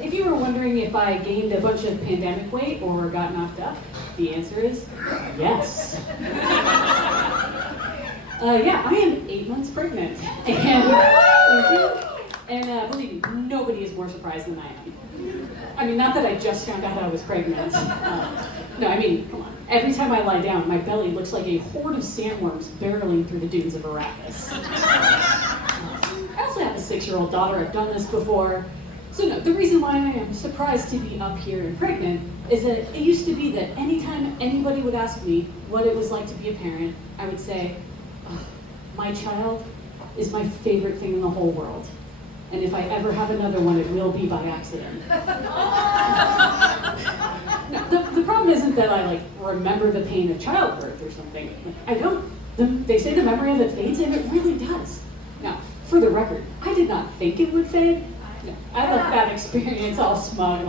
If you were wondering if I gained a bunch of pandemic weight or got knocked up, the answer is yes. Yeah, I am 8 months pregnant. And believe me, nobody is more surprised than I am. I mean, not that I just found out I was pregnant. No, I mean, come on. Every time I lie down, my belly looks like a horde of sandworms barreling through the dunes of Arrakis. I also have a 6-year-old daughter. I've done this before. So no, the reason why I am surprised to be up here and pregnant is that it used to be that anytime anybody would ask me what it was like to be a parent, I would say, oh, my child is my favorite thing in the whole world. And if I ever have another one, it will be by accident. No, the problem isn't that I remember the pain of childbirth or something. I don't. They say the memory of it fades, and it really does. Now, for the record, I did not think it would fade. No, I left that experience all smug,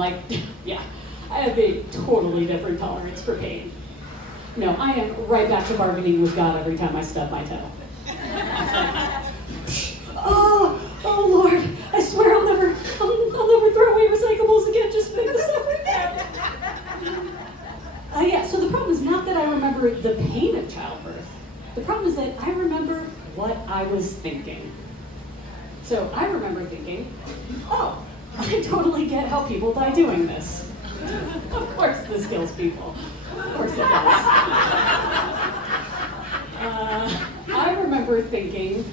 yeah, I have a totally different tolerance for pain. No, I am right back to bargaining with God every time I stub my toe. Oh Lord, I swear I'll never throw away recyclables again, just make the stuff with that. Yeah, so the problem is not that I remember the pain of childbirth. The problem is that I remember what I was thinking. So I remember thinking, oh, I totally get how people die doing this. Of course this kills people. Of course it does. I remember thinking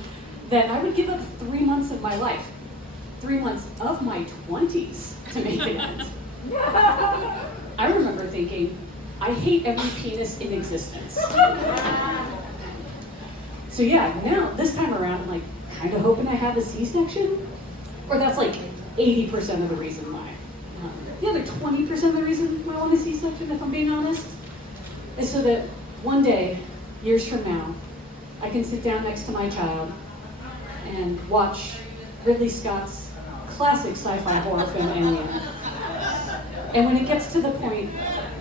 that I would give up 3 months of my life, 3 months of my 20s to make it end. I remember thinking, I hate every penis in existence. So yeah, now, this time around, I'm kind of hoping I have a C-section, or that's 80% of the reason why. The other 20% of the reason why I want a C-section, if I'm being honest, is so that one day, years from now, I can sit down next to my child and watch Ridley Scott's classic sci-fi horror film, Alien. And when it gets to the point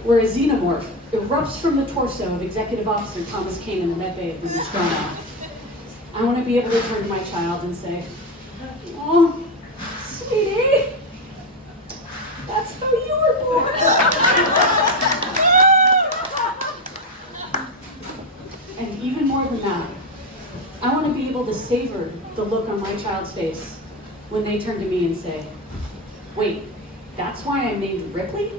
where a xenomorph erupts from the torso of Executive Officer Thomas Kane in the medbay of the Nostromo, I want to be able to turn to my child and say, oh, sweetie, that's how you were born. And even more than that, I want to be able to savor the look on my child's face when they turn to me and say, wait, that's why I'm named Ripley?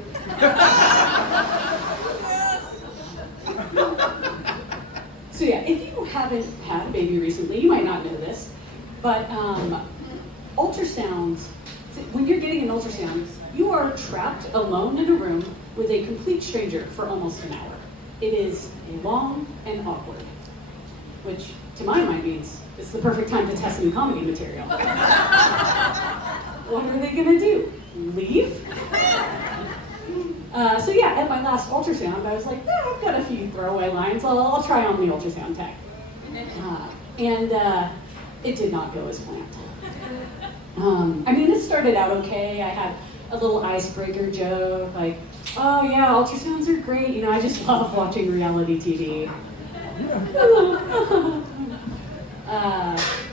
So yeah, if you haven't had a baby recently, you might not know this, but ultrasounds, when you're getting an ultrasound, you are trapped alone in a room with a complete stranger for almost an hour. It is long and awkward, which to my mind means it's the perfect time to test new comedy material. What are they gonna do? Leave? So yeah, at my last ultrasound, I was like, I've got a few throwaway lines. I'll try on the ultrasound tech. And it did not go as planned. I mean, it started out okay. I had a little icebreaker joke, oh yeah, ultrasounds are great. I just love watching reality TV.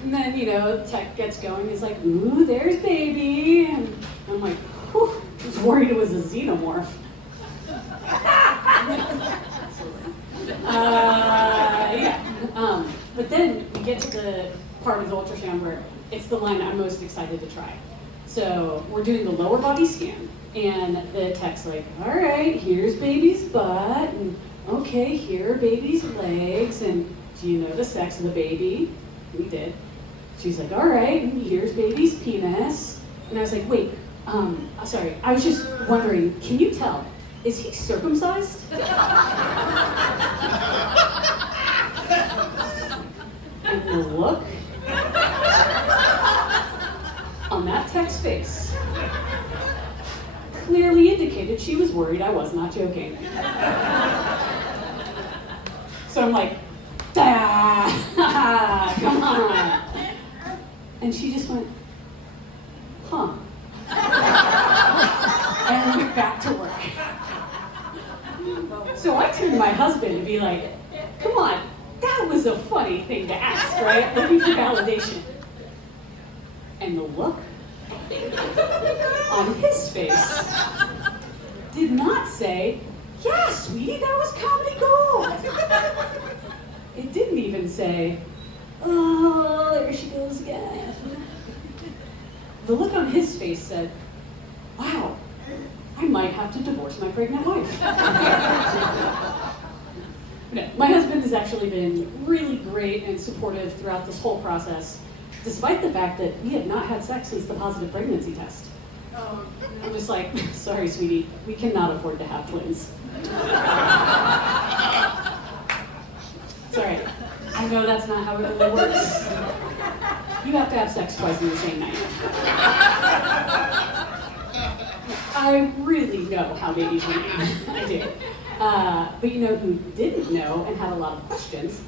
And then, tech gets going. He's like, ooh, there's baby. And I'm like, whew, I was worried it was a xenomorph. Yeah. But then we get to the part of the ultrasound where it's the line I'm most excited to try. So we're doing the lower body scan, and the tech's like, all right, here's baby's butt, and okay, here are baby's legs, and do you know the sex of the baby? We did. She's like, all right, and here's baby's penis. And I was like, wait, sorry, I was just wondering, can you tell, is he circumcised? And the look on that tech's face clearly indicated she was worried I was not joking. So I'm like, come on. And she just went, huh. And went back to work. So I turned to my husband to be like, come on, that was a funny thing to ask, right? Looking for validation. And the look on his face did not say, "Yeah, sweetie, that was comedy gold." It didn't even say, "Oh, there she goes again." The look on his face said, "Wow, I might have to divorce my pregnant wife." No, my husband has actually been really great and supportive throughout this whole process, despite the fact that we have not had sex since the positive pregnancy test. I'm just like, "Sorry, sweetie, we cannot afford to have twins." Sorry, I know that's not how it really works. You have to have sex twice in the same night. I really know how babies are made. I do. But you know who didn't know and had a lot of questions?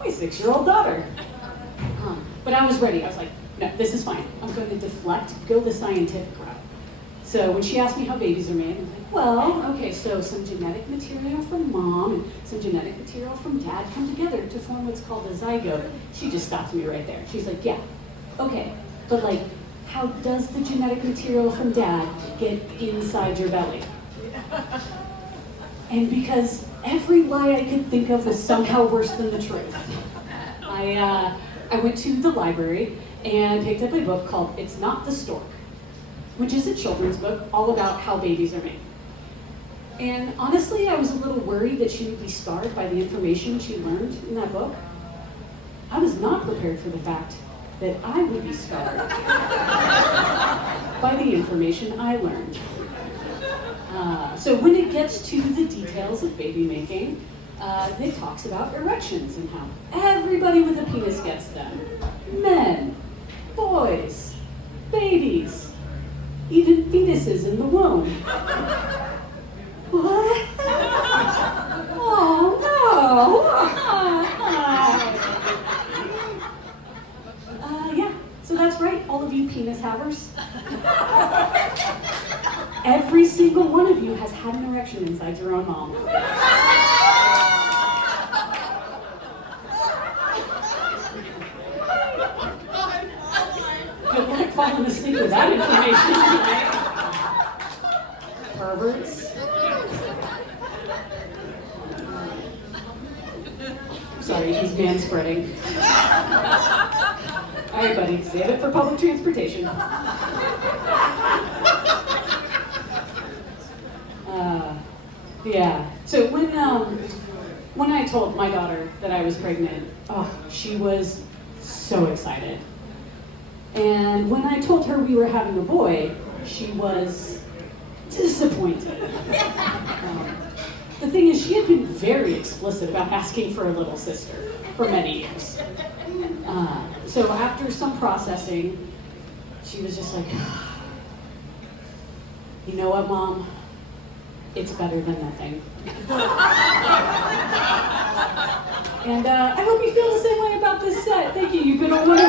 My 6-year-old daughter. But I was ready. I was like, "No, this is fine. I'm going to deflect, go the scientific route." So when she asked me how babies are made, I'm like, "Well, okay, so some genetic material from mom and some genetic material from dad come together to form what's called a zygote." She just stopped me right there. She's like, "Yeah, okay, but like, how does the genetic material from dad get inside your belly?" And because every lie I could think of was somehow worse than the truth, I went to the library and picked up a book called It's Not the Stork, which is a children's book all about how babies are made. And honestly, I was a little worried that she would be scarred by the information she learned in that book. I was not prepared for the fact that I would be scarred by the information I learned. So when it gets to the details of baby making, it talks about erections and how everybody with a penis gets them. Men, boys, babies, even fetuses in the womb. What? Oh no! Yeah, so that's right, all of you penis havers. Every single one of you has had an erection inside your own mom. Good luck falling asleep with that information. Perverts. Sorry, he's manspreading. All right, buddy, save it for public transportation. Yeah. So when I told my daughter that I was pregnant, she was so excited. And when I told her we were having a boy, she was disappointed. The thing is, she had been very explicit about asking for a little sister for many years. So after some processing, she was just like, "You know what, Mom? It's better than nothing." And I hope you feel the same way about this set. Thank you. You've been a wonderful